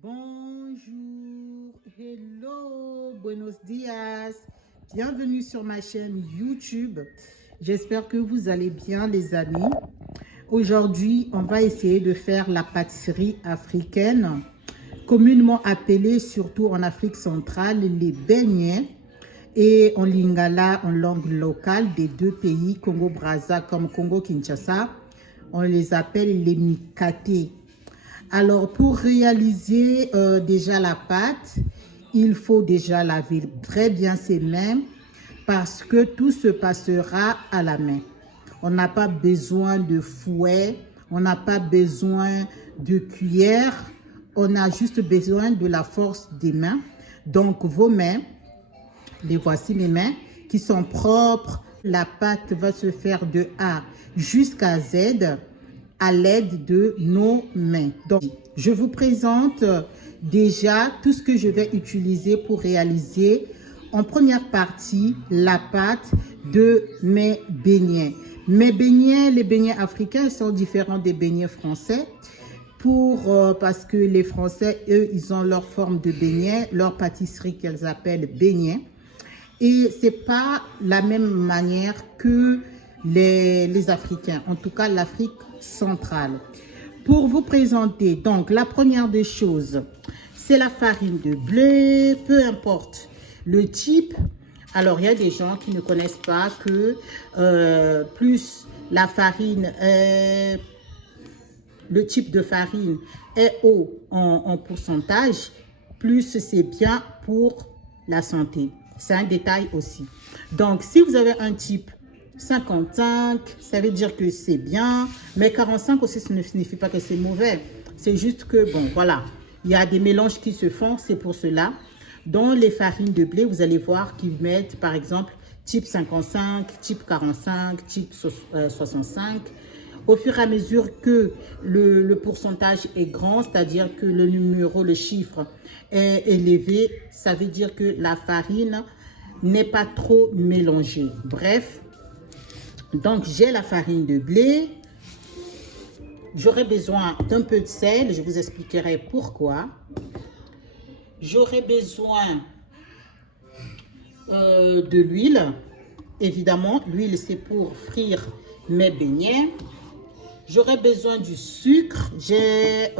Bonjour, hello, buenos dias. Bienvenue sur ma chaîne YouTube. J'espère que vous allez bien les amis. Aujourd'hui, on va essayer de faire la pâtisserie africaine, communément appelée surtout en Afrique centrale les beignets et en lingala en langue locale des deux pays Congo-Brazza comme Congo-Kinshasa. On les appelle les mikaté. Alors, pour réaliser déjà la pâte, il faut déjà laver très bien ses mains parce que tout se passera à la main. On n'a pas besoin de fouet, on n'a pas besoin de cuillère, on a juste besoin de la force des mains. Donc, vos mains, les voici mes mains qui sont propres. La pâte va se faire de A jusqu'à Z à l'aide de nos mains. Donc, je vous présente déjà tout ce que je vais utiliser pour réaliser en première partie la pâte de mes beignets. Mes beignets, les beignets africains sont différents des beignets français parce que les Français, eux, ils ont leur forme de beignets, leur pâtisserie qu'elles appellent beignets. Et ce n'est pas la même manière que les Africains, en tout cas l'Afrique centrale. Pour vous présenter, donc la première des choses, c'est la farine de blé, peu importe le type. Alors il y a des gens qui ne connaissent pas que plus la farine, le type de farine est haut en pourcentage, plus c'est bien pour la santé. C'est un détail aussi. Donc, si vous avez un type 55, ça veut dire que c'est bien. Mais 45 aussi, ça ne signifie pas que c'est mauvais. C'est juste que, bon, voilà. Il y a des mélanges qui se font, c'est pour cela. Dans les farines de blé, vous allez voir qu'ils mettent, par exemple, type 55, type 45, type 65. Au fur et à mesure que le pourcentage est grand, c'est-à-dire que le numéro, le chiffre est élevé, ça veut dire que la farine n'est pas trop mélangée. Bref, donc j'ai la farine de blé. J'aurai besoin d'un peu de sel, je vous expliquerai pourquoi. J'aurai besoin de l'huile. Évidemment, l'huile c'est pour frire mes beignets. J'aurai besoin du sucre. J'ai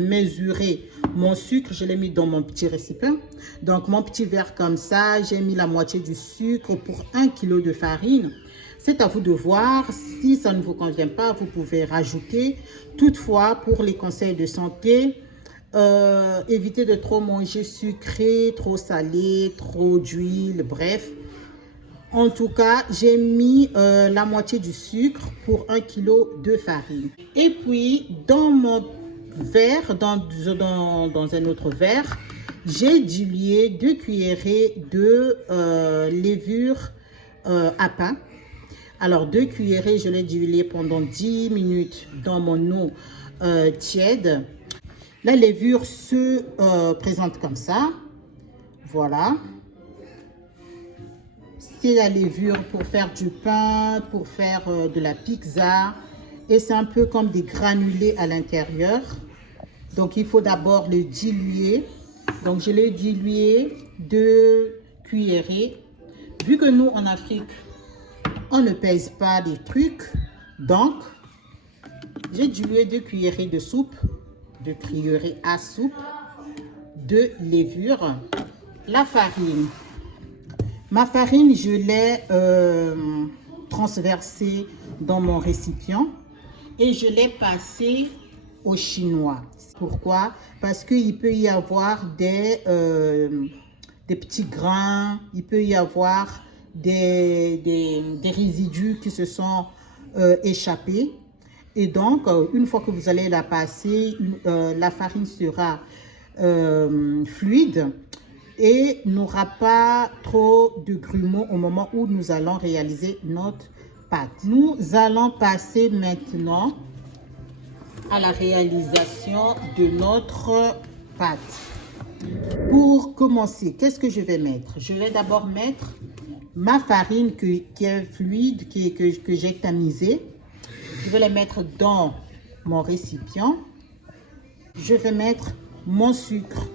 mesuré mon sucre. Je l'ai mis dans mon petit récipient. Donc, mon petit verre comme ça, j'ai mis la moitié du sucre pour 1 kg de farine. C'est à vous de voir. Si ça ne vous convient pas, vous pouvez rajouter. Toutefois, pour les conseils de santé, évitez de trop manger sucré, trop salé, trop d'huile, bref. En tout cas, j'ai mis la moitié du sucre pour 1 kg de farine. Et puis, dans mon verre, dans un autre verre, j'ai dilué 2 cuillerées de levure à pain. Alors, 2 cuillerées, je l'ai dilué pendant 10 minutes dans mon eau tiède. La levure se présente comme ça. Voilà. C'est la levure pour faire du pain, pour faire de la pizza. Et c'est un peu comme des granulés à l'intérieur. Donc, il faut d'abord le diluer. Donc, je l'ai dilué 2 cuillerées. Vu que nous, en Afrique, on ne pèse pas des trucs. Donc, j'ai dilué 2 cuillerées de soupe, 2 cuillerées à soupe de levure. La farine. Ma farine, je l'ai transversée dans mon récipient et je l'ai passée au chinois. Pourquoi? Parce qu'il peut y avoir des petits grains, il peut y avoir des résidus qui se sont échappés. Et donc, une fois que vous allez la passer, la farine sera fluide et n'aura pas trop de grumeaux au moment où nous allons réaliser notre pâte. Nous allons passer maintenant à la réalisation de notre pâte. Pour commencer, qu'est-ce que je vais mettre? Je vais d'abord mettre ma farine qui est fluide, que j'ai tamisée. Je vais la mettre dans mon récipient. Je vais mettre mon sucre.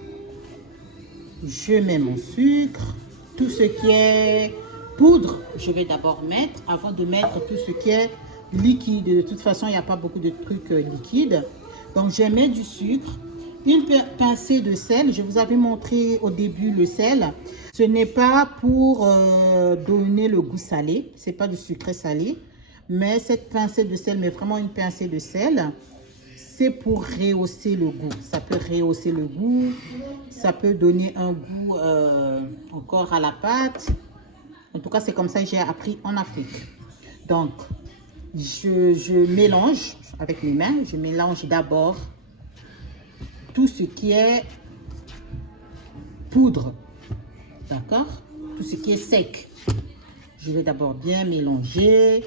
Je mets mon sucre. Tout ce qui est poudre, je vais d'abord mettre avant de mettre tout ce qui est liquide. De toute façon, il n'y a pas beaucoup de trucs liquides. Donc, je mets du sucre, une pincée de sel. Je vous avais montré au début le sel. Ce n'est pas pour donner le goût salé. Ce n'est pas du sucré salé. Mais cette pincée de sel, mais vraiment une pincée de sel, c'est pour rehausser le goût. Ça peut rehausser le goût. Ça peut donner un goût encore à la pâte. En tout cas, c'est comme ça que j'ai appris en Afrique. Donc, je mélange avec mes mains. Je mélange d'abord tout ce qui est poudre. D'accord? Tout ce qui est sec. Je vais d'abord bien mélanger.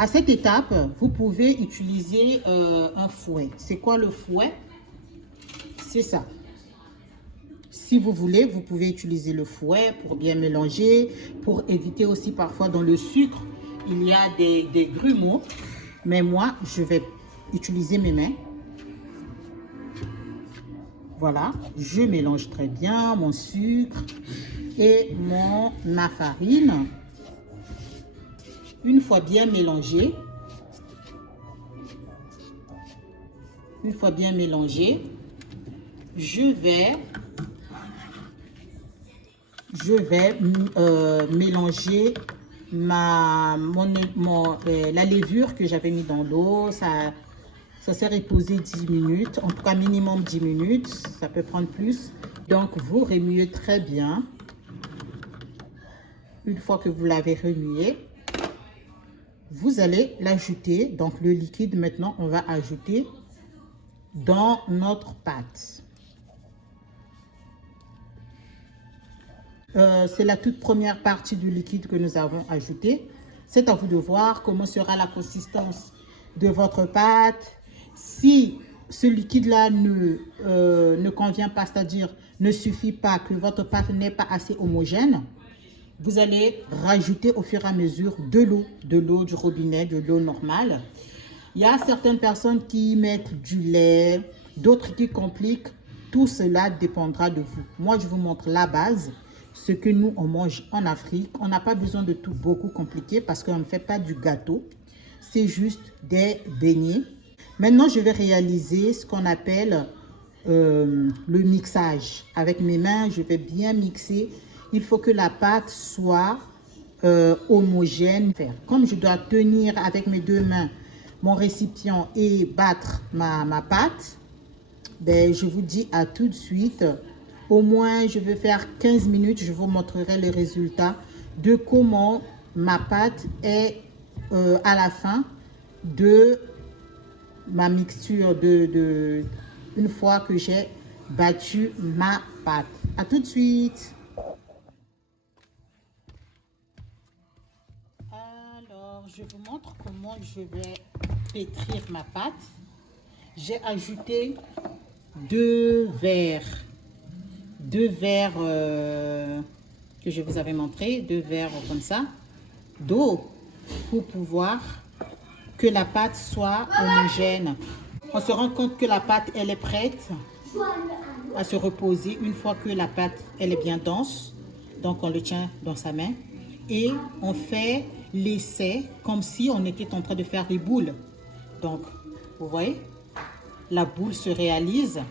À cette étape, vous pouvez utiliser un fouet. C'est quoi le fouet? C'est ça. Si vous voulez, vous pouvez utiliser le fouet pour bien mélanger, pour éviter aussi parfois dans le sucre, il y a des grumeaux. Mais moi, je vais utiliser mes mains. Voilà, je mélange très bien mon sucre et ma farine. Une fois bien mélangé, je vais mélanger la levure que j'avais mis dans l'eau. Ça s'est reposé 10 minutes, en tout cas minimum 10 minutes, ça peut prendre plus. Donc vous remuez très bien. Une fois que vous l'avez remué, vous allez l'ajouter. Donc le liquide maintenant, on va ajouter dans notre pâte. C'est la toute première partie du liquide que nous avons ajouté. C'est à vous de voir comment sera la consistance de votre pâte. Si ce liquide-là ne convient pas, c'est-à-dire ne suffit pas, que votre pâte n'est pas assez homogène, vous allez rajouter au fur et à mesure de l'eau du robinet, de l'eau normale. Il y a certaines personnes qui mettent du lait, d'autres qui compliquent. Tout cela dépendra de vous. Moi, je vous montre la base, ce que nous, on mange en Afrique. On n'a pas besoin de tout beaucoup compliqué parce qu'on ne fait pas du gâteau. C'est juste des beignets. Maintenant, je vais réaliser ce qu'on appelle le mixage. Avec mes mains, je vais bien mixer. Il faut que la pâte soit homogène. Comme je dois tenir avec mes deux mains mon récipient et battre ma pâte, ben, je vous dis à tout de suite. Au moins, je vais faire 15 minutes. Je vous montrerai le résultat de comment ma pâte est à la fin de ma mixture, une fois que j'ai battu ma pâte. À tout de suite. Alors, je vous montre comment je vais pétrir ma pâte. J'ai ajouté deux verres que je vous avais montré, 2 verres comme ça d'eau pour pouvoir que la pâte soit homogène. On se rend compte que la pâte elle est prête à se reposer une fois que la pâte elle est bien dense. Donc on le tient dans sa main et on fait l'essai comme si on était en train de faire des boules. Donc vous voyez, la boule se réalise.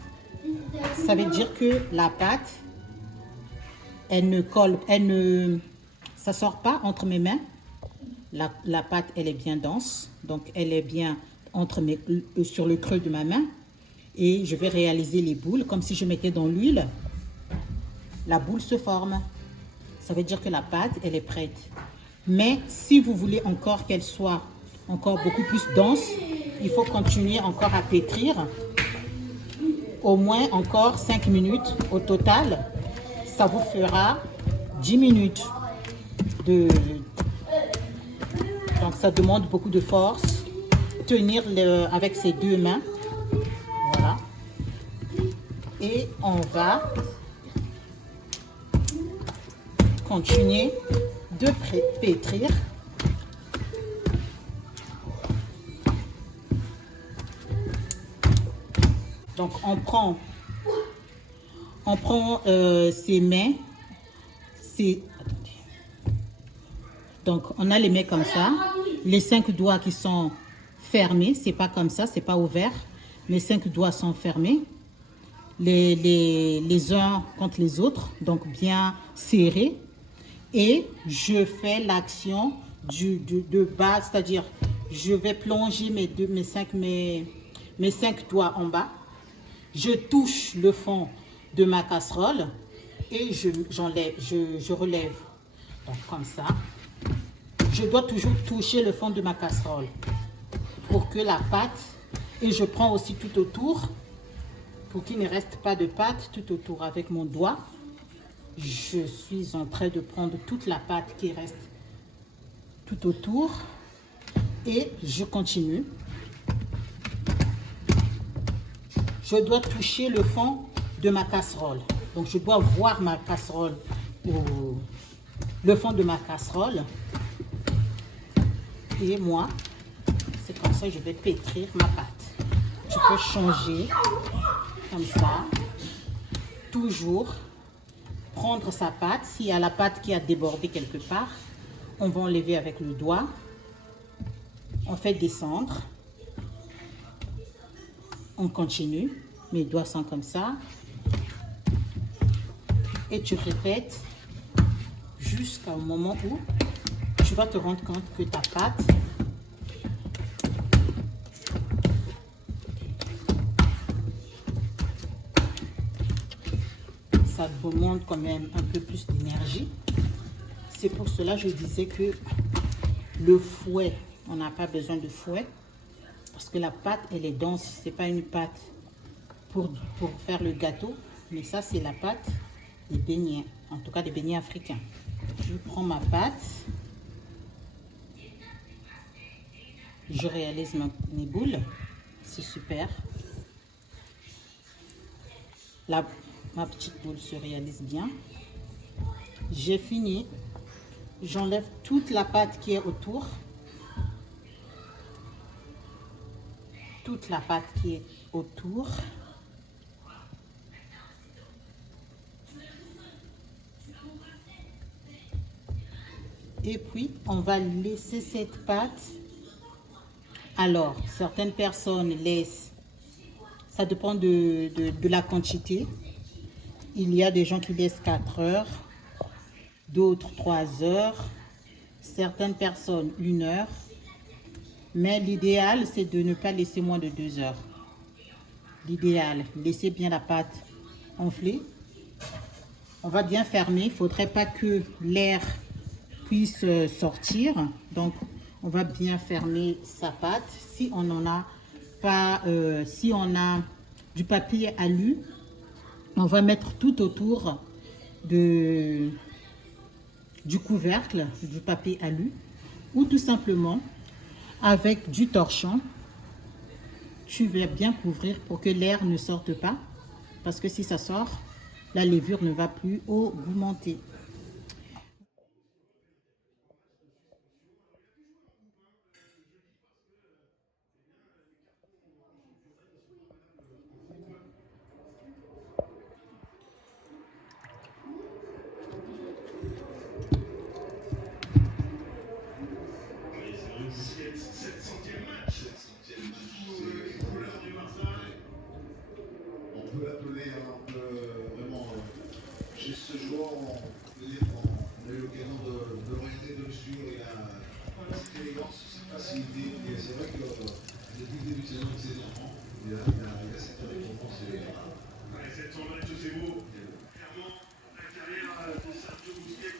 Ça veut dire que la pâte, elle ne colle, ça sort pas entre mes mains. La pâte, elle est bien dense, donc elle est bien sur le creux de ma main. Et je vais réaliser les boules comme si je mettais dans l'huile. La boule se forme. Ça veut dire que la pâte, elle est prête. Mais si vous voulez encore qu'elle soit encore beaucoup plus dense, il faut continuer encore à pétrir. Au moins encore 5 minutes au total. Ça vous fera 10 minutes. Donc ça demande beaucoup de force. Tenir avec ses deux mains. Voilà. Et on va continuer de pétrir. Donc on prend On prend ses mains. Donc, on a les mains comme ça. Les 5 doigts qui sont fermés. C'est pas comme ça, c'est pas ouvert. Mes 5 doigts sont fermés. Les uns contre les autres. Donc, bien serrés. Et je fais l'action de bas, c'est-à-dire je vais plonger mes 5 doigts en bas. Je touche le fond de ma casserole et je relève. Donc comme ça, je dois toujours toucher le fond de ma casserole pour que la pâte, et je prends aussi tout autour pour qu'il ne reste pas de pâte tout autour avec mon doigt. Je suis en train de prendre toute la pâte qui reste tout autour et je continue. Je dois toucher le fond de ma casserole. Donc, je dois voir ma casserole, le fond de ma casserole. Et moi, c'est comme ça que je vais pétrir ma pâte. Tu peux changer comme ça. Toujours prendre sa pâte. S'il y a la pâte qui a débordé quelque part, on va enlever avec le doigt. On fait descendre. On continue. Mes doigts sont comme ça. Et tu répètes jusqu'au moment où tu vas te rendre compte que ta pâte ça demande quand même un peu plus d'énergie. C'est pour cela que je disais que le fouet, on n'a pas besoin de fouet parce que la pâte, elle est dense. C'est pas une pâte pour faire le gâteau, mais ça, c'est la pâte des beignets, en tout cas des beignets africains. Je prends ma pâte, je réalise mes boules, c'est super. Ma petite boule se réalise bien. J'ai fini. J'enlève toute la pâte qui est autour. Toute la pâte qui est autour. Et puis, on va laisser cette pâte. Alors, certaines personnes laissent, ça dépend de la quantité. Il y a des gens qui laissent 4 heures, d'autres 3 heures, certaines personnes 1 heure. Mais l'idéal, c'est de ne pas laisser moins de 2 heures. L'idéal, laissez bien la pâte enfler. On va bien fermer, il ne faudrait pas que l'air puisse sortir. Donc, on va bien fermer sa pâte. Si on n'en a pas, si on a du papier alu, on va mettre tout autour du couvercle, du papier alu, ou tout simplement avec du torchon. Tu vas bien couvrir pour que l'air ne sorte pas, parce que si ça sort, la levure ne va plus augmenter. On peut l'appeler vraiment chez ce joueur, on a eu l'occasion de le regarder de dessus et cette élégance, cette facilité. Et c'est vrai que depuis le début de saison avec ses enfants, il a cette récompense. Cette soirée, tous ces mots, clairement, la carrière de Sergio Busquets.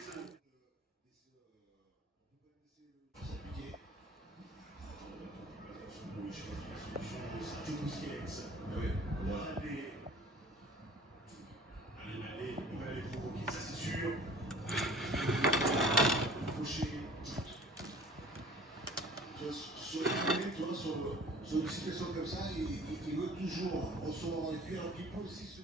Sergio Busquets. Oui, voilà. Il va les provoquer, ça c'est sûr. Faucher. Sur une situation comme ça, il veut toujours recevoir les pieds alors qu'il peut aussi se